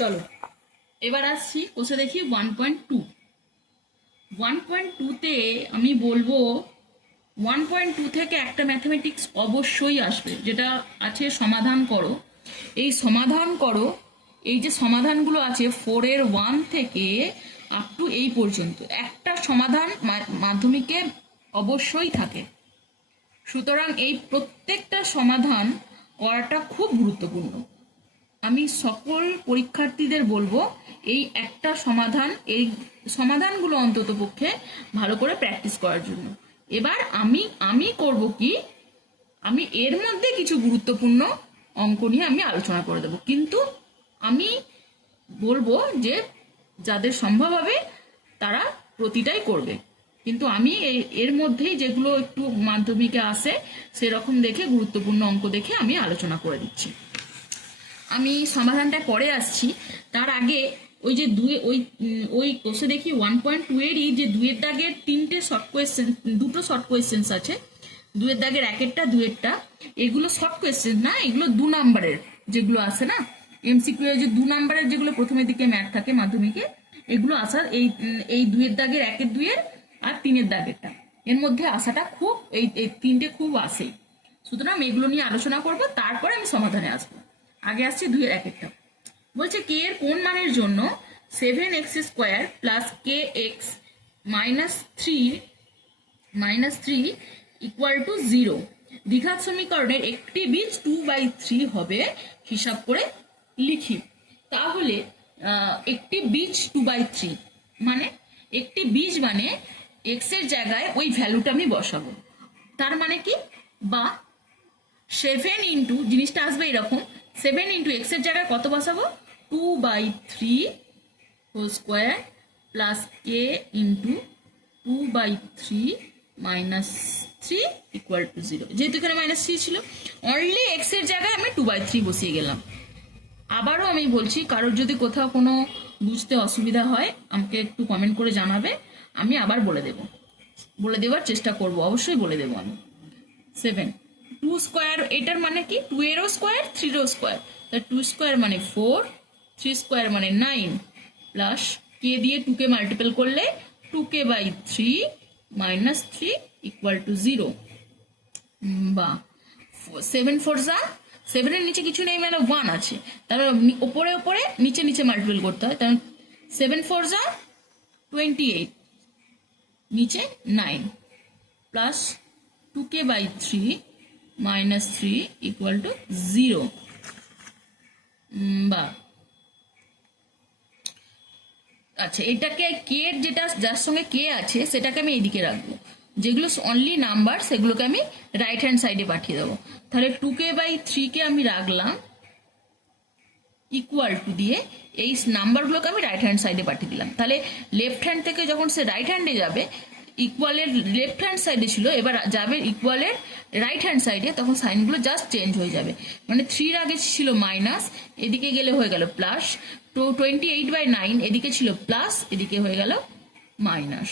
চলো এবার আসছি কোষে দেখি 1.2। 1.2তে আমি বলবো 1.2 থেকে একটা ম্যাথমেটিক্স অবশ্যই আসবে, যেটা আছে সমাধান করো। এই সমাধান করো, এই যে সমাধানগুলো আছে 4-1 থেকে আপ টু এই পর্যন্ত একটা সমাধান মাধ্যমিকে অবশ্যই থাকে। সুতরাং এই প্রত্যেকটা সমাধান করাটা খুব গুরুত্বপূর্ণ। আমি সকল পরীক্ষার্থীদের বলবো এই একটা সমাধান, এই সমাধানগুলো অন্তত পক্ষে ভালো করে প্র্যাকটিস করার জন্য। এবার আমি করব কি, আমি এর মধ্যে কিছু গুরুত্বপূর্ণ অঙ্ক নিয়ে আমি আলোচনা করে দেবো, কিন্তু আমি বলবো যে যাদের সম্ভব হবে তারা প্রতিটাই করবে, কিন্তু আমি এর মধ্যেই যেগুলো একটু মাধ্যমিকে আসে সেরকম দেখে গুরুত্বপূর্ণ অঙ্ক দেখে আমি আলোচনা করে দিচ্ছি। আমি সমাধানটা পরে আসছি, তার আগে ওই যে ওই কোষে দেখি 1.2 এরই যে 2-এর দাগের তিনটে শর্ট কোয়েশ্চেন, দুটো শর্ট কোয়েশ্চেন্স আছে। 2-এর দাগের 1-এরটা 2-এরটা, এগুলো শর্ট কোয়েশ্চেন না, এগুলো 2 নাম্বারের যেগুলো আছে না এমসিকিউ এর, যে 2 নাম্বারের যেগুলো প্রথমের দিকে ম্যাথ থাকে মাধ্যমিকে, এগুলো আসার এই 2-এর দাগের 1-এর 2-এর আর 3-এর দাগেরটা, এর মধ্যে আসাটা খুব এই তিনটে খুব আসে। সুতরাং এগুলো নিয়ে আলোচনা করব, তারপরে আমি সমাধানে আসবো। আগে আসছে 2-এর 1-এরটা। বলছে কে এর কোন মানের জন্য 7x² plus kx -3 equal to 0 দ্বিঘাত সমীকরণের একটি বীজ 2/3 হবে, হিসাব করে লিখি। তাহলে একটি বীজ 2/3 মানে একটি বীজ মানে x এর জায়গায় ওই ভ্যালুটা আমি বসাবো। তার মানে কি, বা 7 ইন্টু, জিনিসটা আসবে এরকম, 7 ইন্টু এক্স এর জায়গায় কত বসাবো, 2/3 whole square plus K into 2/3 -3 equal to 0। যেহেতু এখানে -3 ছিল, অনলি এক্স এর জায়গায় আমি 2/3 বসিয়ে গেলাম। আবারও আমি বলছি, কারোর যদি কোথাও কোনো বুঝতে অসুবিধা হয় আমাকে একটু কমেন্ট করে জানাবে, আমি আবার বলে দেওয়ার চেষ্টা করব, অবশ্যই বলে দেবো আমি। 7 2 স্কোয়ার, এটার মানে কি 2 এরও স্কোয়ার 3 এরও স্কোয়ার, তা 2 স্কোয়ার মানে 4, 3 স্কোয়ার মানে 9, প্লাস কে দিয়ে 2 কে মাল্টিপল করলে 2k/3 -3 ইকুয়াল টু 0। বা 7 4 যা, 7 এর নিচে কিছু নেই মানে 1 আছে, তাহলে ওপরে ওপরে নিচে নিচে মাল্টিপল করতে হয়, তাহলে 7 4 যা 28, নিচে 9 প্লাস 2k/3 -3 ইকুয়াল টু 0। বা আচ্ছা, এটাকে কে এর যেটা যার সঙ্গে কে আছে সেটাকে আমি এইদিকে রাখবো, যেগুলো অনলি নাম্বার সেগুলোকে আমি রাইট হ্যান্ড সাইডে পাঠিয়ে দেবো। তাহলে 2k/3 কে আমি রাখলাম ইকুয়াল টু দিয়ে এই নাম্বারগুলোকে আমি রাইট হ্যান্ড সাইডে পাঠিয়ে দিলাম। তাহলে লেফট হ্যান্ড থেকে যখন সে রাইট হ্যান্ডে যাবে, ইকুয়ালের লেফট হ্যান্ড সাইডে ছিল, এবার যাবে ইকুয়ালের রাইট হ্যান্ড সাইডে, তখন সাইনগুলো জাস্ট চেঞ্জ হয়ে যাবে। মানে 3 আগে ছিল মাইনাস, এদিকে গেলে হয়ে গেল প্লাস, 28/9 এদিকে ছিল প্লাস, এদিকে হয়ে গেল মাইনাস।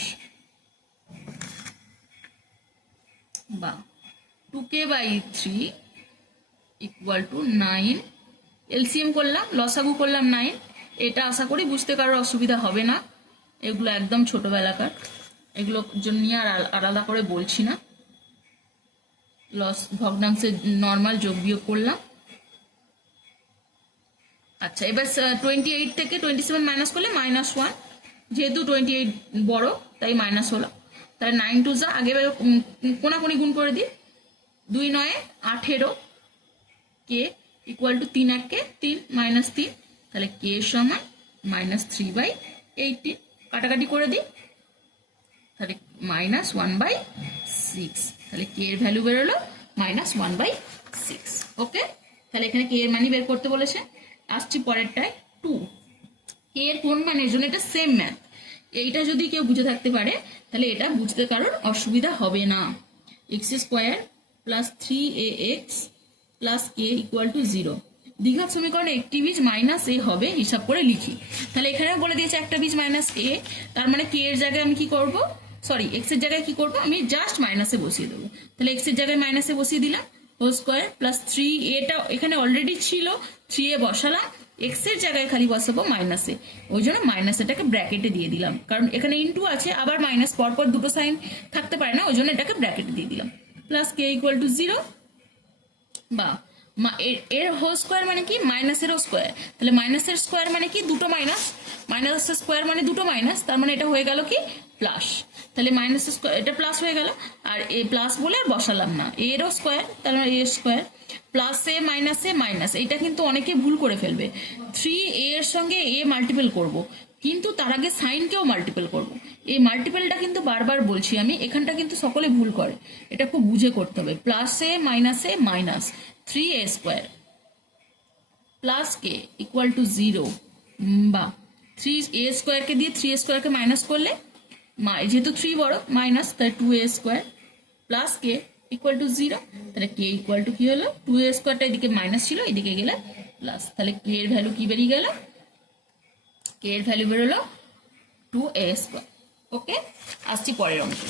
বা 2k/3 ইকুয়াল টু 9, এলসিএম করলাম, লসাগু করলাম 9। এটা আশা করি বুঝতে কারোর অসুবিধা হবে না, এগুলো একদম ছোটবেলাকার, এগুলোর জন্য নিয়ে আর আলাদা করে বলছি না। ভগ্নাংশের নর্মাল যোগ বিয়োগ করলাম। আচ্ছা, এবার 28 থেকে 27 মাইনাস করলে -1, যেহেতু 28 বড় তাই মাইনাস হলো। তাহলে 9 2 যা, আগে কোনাকুনি গুণ করে দিই, 2 9 18, কে ইকুয়াল টু 3 1 কে 3 -3, তাহলে কে সমান -3/18, কাটাকাটি করে দিই, তাহলে -1/6, তাহলে কে এর ভ্যালু বেরোলো -1/6। ওকে, তাহলে এখানে কে এর মানি বের করতে বলেছে। আসছি পরেরটায় 2, কে এর কোন মানের জন্য, এটা সেম ম্যাথ, এইটা যদি কেউ বুঝে থাকতে পারে তাহলে এটা বুঝতে কারোর অসুবিধা হবে না। x² plus 3ax plus K equal to 0 দ্বিঘাত সমীকরণে একটি বীজ -a হবে, হিসাব করে লিখি। তাহলে এখানে বলে দিয়েছে একটা বীজ -a, তার মানে কে এর জায়গায় আমি কি করব, সরি এক্স এর জায়গায় কি করব, আমি জাস্ট মাইনাসে বসিয়ে দেবো। তাহলে এক্স এর জায়গায় মাইনাসে বসিয়ে দিলাম, হোল স্কোয়ার প্লাস 3a এখানে অলরেডি ছিল, 3a বসালাম, এক্স এর জায়গায় খালি বসাবো মাইনাসে, ওই জন্য মাইনাস এটাকে ব্র্যাকেটে দিয়ে দিলাম, কারণ এখানে ইনটু আছে, আবার মাইনাস পরপর দুটো সাইন থাকতে পারে না, ওই জন্য এটাকে ব্র্যাকেটে দিয়ে দিলাম। প্লাস কে ইকুয়াল টু 0, বা এর হোল স্কোয়ার মানে কি মাইনাসেরও স্কোয়ার, তাহলে মাইনাসের স্কোয়ার মানে কি দুটো মাইনাস, মাইনাসের স্কোয়ার মানে দুটো মাইনাস, তার মানে এটা হয়ে গেল কি প্লাস, তাহলে মাইনাসের স্কোয়ার এটা প্লাস হয়ে গেল, আর এ প্লাস বলে আর বসালাম না, এরও স্কোয়ার তার মানে এ স্কোয়ার, প্লাস এ মাইনাস, এটা কিন্তু অনেকে ভুল করে ফেলবে, 3a এর সঙ্গে এ মাল্টিপল করব, কিন্তু তার আগে সাইনকেও মাল্টিপল করব, এই মাল্টিপলটা কিন্তু বারবার বলছি আমি, এখানটা কিন্তু সকলে ভুল করে, এটা খুব বুঝে করতে হবে, plus A minus 3a square plus K equal to 0, বা 3a স্কোয়ারকে দিয়ে 3a স্কোয়ারকে মাইনাস করলে, যেহেতু 3 বড় মাইনাস, তাই 2a square plus K equal to 0, তাহলে কে ইকুয়াল টু কি হলো, 2a স্কোয়ারটা এদিকে মাইনাস ছিল, এদিকে গেলে প্লাস, তাহলে কে এর ভ্যালু কি বেরিয়ে গেল, কে এর ভ্যালু বেরোলো 2a স্কোয়ার। ওকে, আসছি পরের অঙ্কে।